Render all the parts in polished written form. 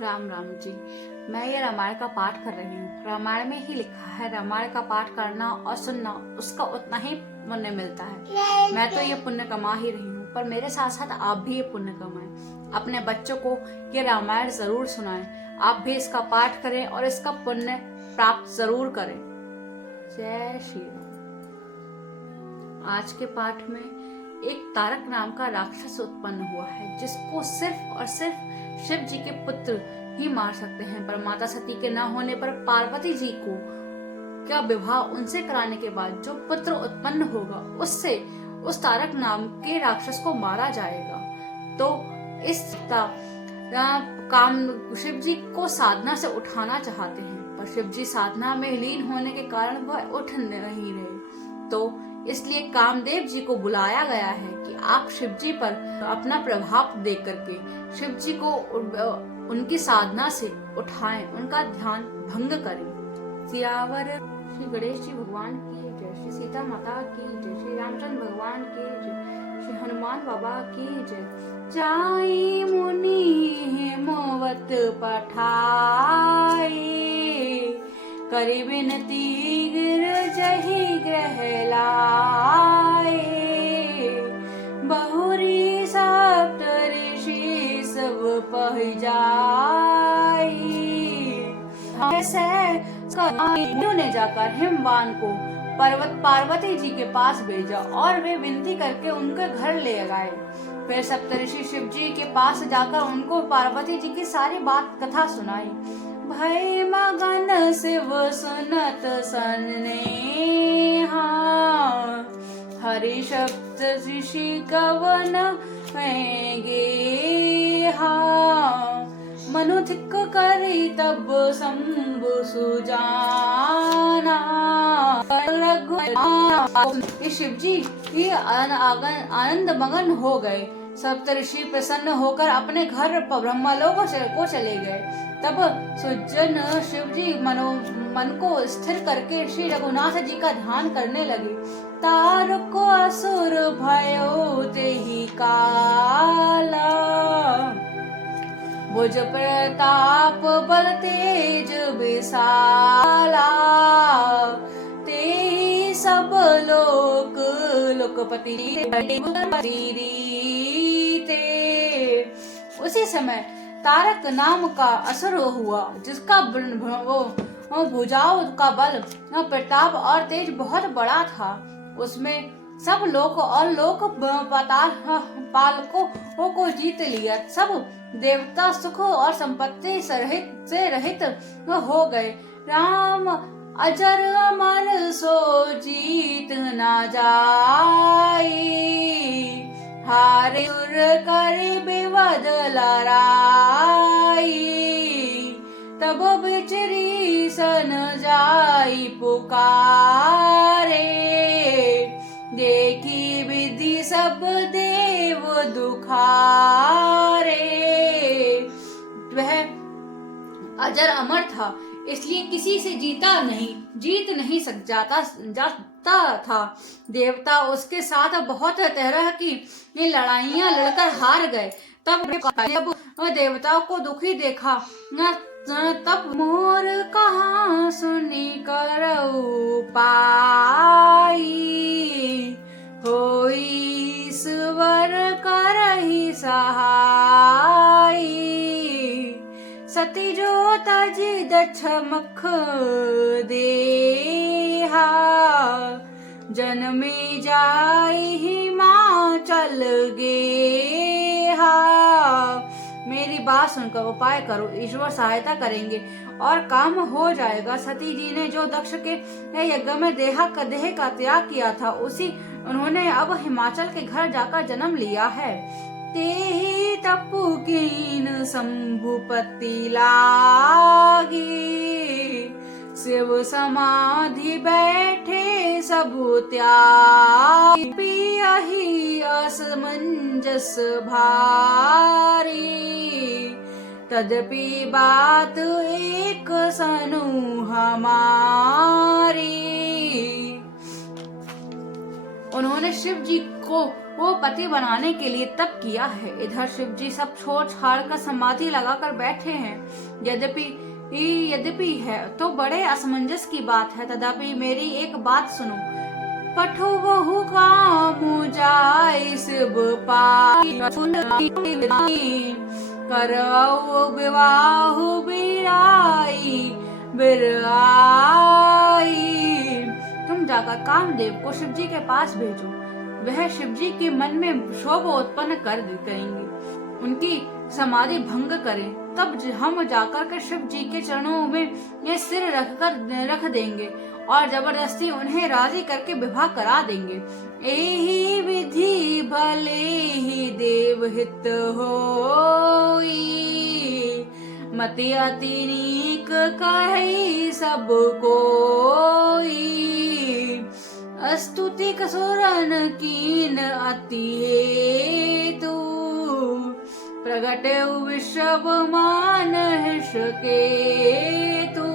राम राम जी। मैं ये रामायण का पाठ कर रही हूँ। रामायण में ही लिखा है रामायण का पाठ करना और सुनना उसका उतना ही पुण्य मिलता है। मैं तो ये पुण्य कमा ही रही हूँ, पर मेरे साथ साथ आप भी ये पुण्य कमाएं। अपने बच्चों को ये रामायण जरूर सुनाएं। आप भी इसका पाठ करें और इसका पुण्य प्राप्त जरूर करें। जय श्री राम। आज के पाठ में एक तारक नाम का राक्षस उत्पन्न हुआ है, जिसको सिर्फ और सिर्फ शिव जी के पुत्र ही मार सकते हैं। पर माता सती के न होने पर पार्वती जी को क्या विवाह उनसे कराने के बाद जो पुत्र उत्पन्न होगा उससे उस तारक नाम के राक्षस को मारा जाएगा। तो इस काम शिव जी को साधना से उठाना चाहते हैं, पर शिव जी साधना में लीन होने के कारण वह उठ नहीं रहे। तो इसलिए कामदेव जी को बुलाया गया है कि आप शिव जी पर अपना प्रभाव दे करके शिव जी को उनकी साधना से उठाएं, उनका ध्यान भंग करें। सियावर श्री गणेश जी भगवान की जय, श्री सीता माता की जय, श्री रामचंद्र भगवान की जय, श्री हनुमान बाबा की जय। जाई मुनि हेमवत पठाए, करि बिनती गिरजहि ग्रह लाए। बहुरी सप्त ऋषि सब पह जाई। ऐसे ने जाकर हिमवान को पर्वत पार्वती जी के पास भेजा और वे विनती करके उनके घर ले गए। फिर सप्तऋषि शिव जी के पास जाकर उनको पार्वती जी की सारी बात कथा सुनाई। भय मगन शिव सुनत सनेहा, हरि शब्द ऋषि कवन गेहा। मनुधिक करी तब शंभु सुजाना। शिव जी ही आनंद मगन हो गए। सप्तऋषि प्रसन्न होकर अपने घर ब्रह्मलोक को चले गए। तब सुजन शिव जी मन को स्थिर करके श्री रघुनाथ जी का ध्यान करने लगे। तारको असुर भयो तेहि काला, भुज प्रताप बल तेज विशाला। तेहि सब लोक लोकपति रीते। उसी समय तारक नाम का असुर हुआ, जिसका भुजाओं का बल प्रताप और तेज बहुत बड़ा था। उसमें सब लोक और लोक पालकों को जीत लिया। सब देवता सुख और संपत्ति से रहित हो गए। राम अजर अमर सो जीत न जाई, हारे सुर करि विवद लड़ाई। तब बिचरी सन जाई पुकारे, देखी विधि सब देव दुखारे। वह अजर अमर था, इसलिए किसी से जीत नहीं जाता था। देवता उसके साथ बहुत तरह की लड़ाइयां लड़कर हार गए। तब देवताओं को दुखी देखा, तब मोर कहाँ सुनी करऊ पाई। होई ईश्वर करहि सहाई। सती जो तजी दक्ष मख देहा, जन्मे जाई हिमाचल गेहा। मेरी बात सुनकर उपाय करो, ईश्वर सहायता करेंगे और काम हो जाएगा। सती जी ने जो दक्ष के यज्ञ में देह का त्याग किया था, उसी उन्होंने अब हिमाचल के घर जाकर जन्म लिया है। तेहि तपु कीन शंभुपति लागी, शिव समाधि बैठे सबु त्यागी। पियहि असमंजस भारी, तदपि बात एक सनु हमारी। उन्होंने शिव जी को वो पति बनाने के लिए तप किया है। इधर शिव जी सब छोड़ छाड़ कर समाधि लगाकर बैठे हैं। यद्यपि है तो बड़े असमंजस की बात है, तथापि मेरी एक बात सुनो। पठु बहु कामु जाय शिव पाई, करौ विवाहु बिराई। तुम जाकर कामदेव को शिव जी के पास भेजो, वह शिव जी के मन में क्षोभ उत्पन्न करेंगे, उनकी समाधि भंग करें, तब हम जाकर के शिव जी के चरणों में ये सिर रख देंगे और जबरदस्ती उन्हें राजी करके विवाह करा देंगे। एही विधि भले ही देवहित होई, मति अतिनीक कही सब कोई। स्तुति कसुरन कीन अति हेतु, प्रगट विषव मान हर्ष केतु।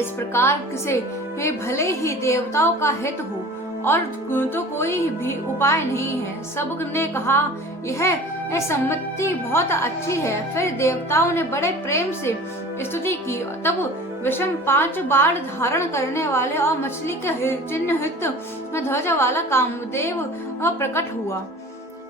इस प्रकार से भले ही देवताओं का हित हो और तो कोई भी उपाय नहीं है। सब ने कहा यह सम्मति बहुत अच्छी है। फिर देवताओं ने बड़े प्रेम से स्तुति की। तब विषम 5 बाण धारण करने वाले और मछली के चिन्हित ध्वजा वाला कामदेव प्रकट हुआ।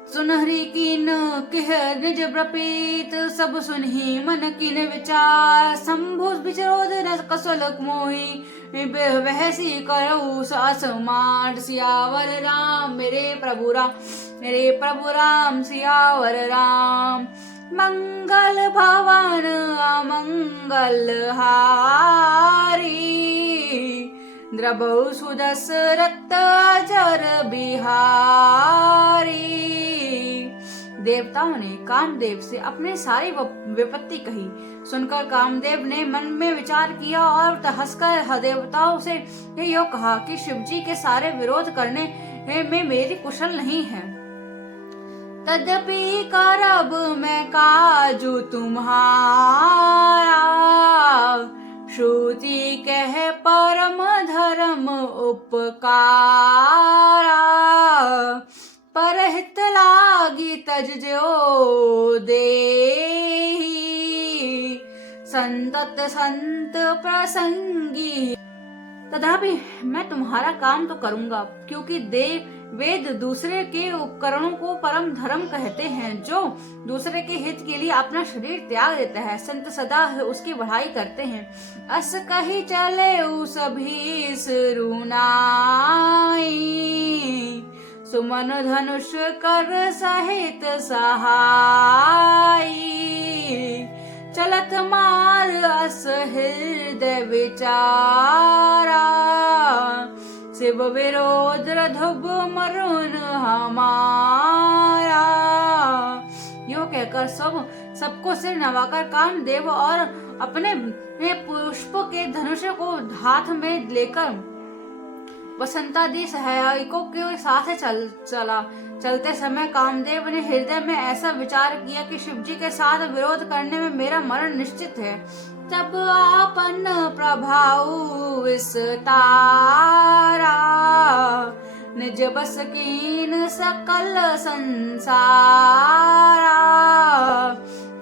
सुनहरी कीन किह निज प्रपीत, सब सुनहि मन कीन विचार। शंभु विचरोद न कसुल मोहि, बहसी करऊ सास माट। सियावर राम मेरे प्रभु राम सियावर राम। मंगल भवन अमंगल हारी, द्रबहु सुदशरथ अजर बिहारी। देवताओं ने कामदेव से अपनी सारी विपत्ति कही। सुनकर कामदेव ने मन में विचार किया और हंसकर देवताओं से यो कहा कि शिवजी के सारे विरोध करने में मेरी कुशल नहीं है। तदपि करब मैं काजू तुम्हारा, श्रुति कह परम धर्म उपकारा। परहित लागी तज जो देहि, संतत संत प्रसंगी। तथापि मैं तुम्हारा काम तो करूंगा, क्योंकि वेद दूसरे के उपकरणों को परम धर्म कहते हैं। जो दूसरे के हित के लिए अपना शरीर त्याग देता है, संत सदा उसकी बढ़ाई करते हैं। अस कही चले सभी रुनाई, सुमन धनुष कर सहित सहाई। चलत मार अस हृदय विचारा, शिव विरोध रधुब मरुन हमारा। यो कहकर सबको सिर नवाकर कामदेव और अपने पुष्प के धनुष को हाथ में लेकर वसंतादि सहायकों के साथ चला। चलते समय कामदेव ने हृदय में ऐसा विचार किया कि शिवजी के साथ विरोध करने में मेरा मरण निश्चित है। तब आपन प्रभाव विस्तारा, निज बस कीन सकल संसारा।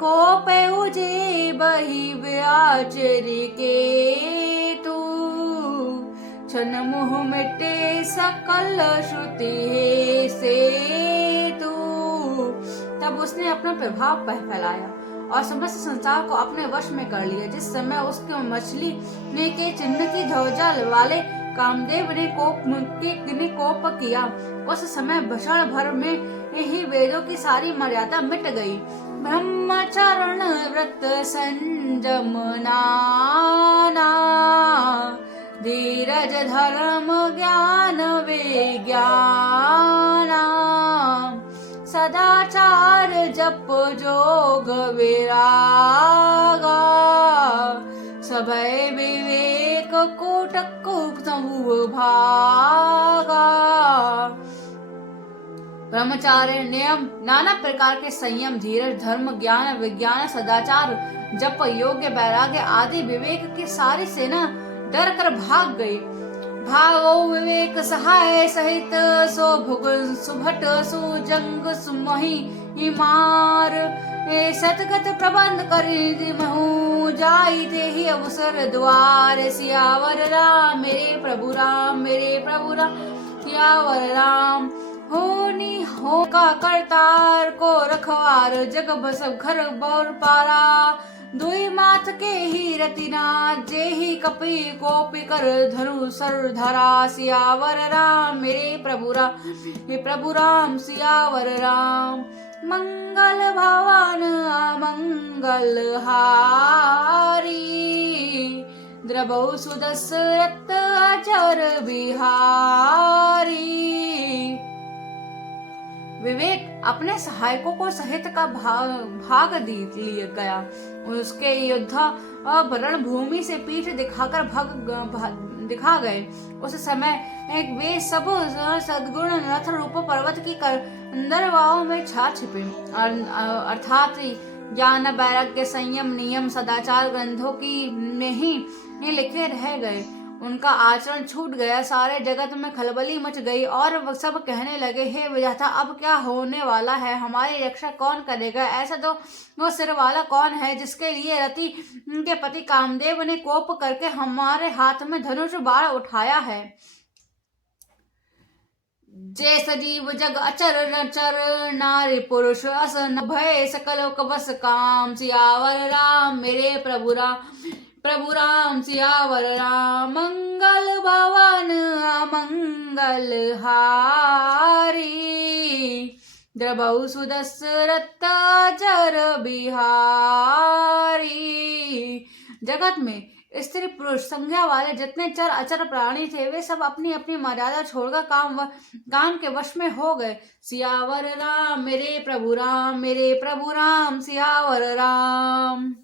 को पे बही व्याचरी के तू, छन मुह मिटे सकल श्रुति से तू। तब उसने अपना प्रभाव फैलाया और समस्त संसार को अपने वश में कर लिया। जिस समय उसके मछली के चिन्ह की ध्वजा वाले कामदेव ने कोप किया, उस समय भक्षण भर में ही वेदों की सारी मर्यादा मिट गई। ब्रह्मचरण व्रत संयम नाना, धीरज धर्म ज्ञान विज्ञाना। सदाचार जप जोग विरागा, सभय विवेक कोटक समूह भागा। ब्रह्मचार्य नियम, नाना प्रकार के संयम, धीरज, धर्म, ज्ञान, विज्ञान, सदाचार, जप, योग्य, वैराग्य आदि विवेक की सारी सेना डर कर भाग गई। भागो विवेक सहाय सहित सो भुग सुभट सुजंग सुमहि मार ए सतगत प्रबंध करि महु जाई देहि अवसर द्वार सियावर राम मेरे प्रभु राम मेरे प्रभु राम सियावर राम होनी हो का करतार को रखवार जग बस घर बौर पारा दुई माथ के ही रतिना जे ही कपि कोपि कर धनु सर धरा सियावर राम मेरे प्रभु राम सियावर राम मंगल भवन मंगल हारी द्रवौ सुदशरथ अचर बिहारी। विवेक अपने सहायकों को सहित का भाग लिया गया। उसके योद्धा रण भूमि से पीठ दिखाकर दिखा गए। उस समय एक वे सब सद्गुण रथ रूप पर्वत की कंदरवाओं में छा छिपे अर्थात ज्ञान वैराग्य संयम नियम सदाचार ग्रंथों की में ही लिखे रह गए। उनका आचरण छूट गया। सारे जगत में खलबली मच गई और सब कहने लगे, हे विधाता अब क्या होने वाला है? हमारी रक्षा कौन करेगा? ऐसा तो वो सिर वाला कौन है जिसके लिए रति के पति कामदेव ने कोप करके हमारे हाथ में धनुष बाण उठाया है? जय सजीव जग अचर नचर नारी पुरुष अस न भय सकल कवस काम सियावर राम मेरे प्रभु राम सियावर राम मंगल भवन मंगल हारी द्रवौ सुदशरथ अचर बिहारी। जगत में स्त्री पुरुष संज्ञा वाले जितने चर अचर प्राणी थे वे सब अपनी अपनी मर्यादा छोड़कर काम के वश में हो गए। सियावर राम मेरे प्रभु राम सियावर राम।